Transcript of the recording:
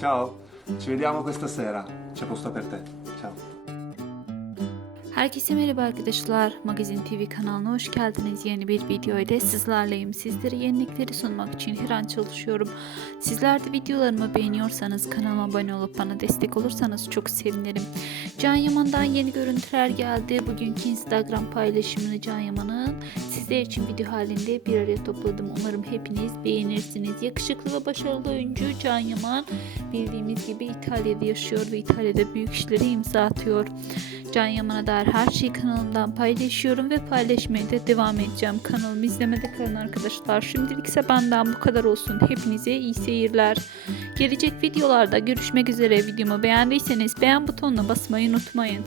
Ciao, ci vediamo questa sera. C'è posto per te. Ciao. Herkese merhaba arkadaşlar. Magazin TV kanalına hoş geldiniz. Yeni bir video sizlerleyim. Sizlere yenilikleri sunmak için her an çalışıyorum. Sizler de videolarımı beğeniyorsanız kanalıma abone olup bana destek olursanız çok sevinirim. Can Yaman'dan yeni görüntüler geldi. Bugünkü Instagram paylaşımını Can Yaman'ın sizler için video halinde bir araya topladım. Umarım hepiniz beğenirsiniz. Yakışıklı ve başarılı oyuncu Can Yaman bildiğimiz gibi İtalya'da yaşıyor ve İtalya'da büyük işlere imza atıyor. Can Yaman'a dair her şeyi kanalımdan paylaşıyorum ve paylaşmaya da devam edeceğim. Kanalımı izlemede kalın arkadaşlar. Şimdilik ise benden bu kadar olsun. Hepinize iyi seyirler. Gelecek videolarda görüşmek üzere. Videomu beğendiyseniz beğen butonuna basmayı unutmayın.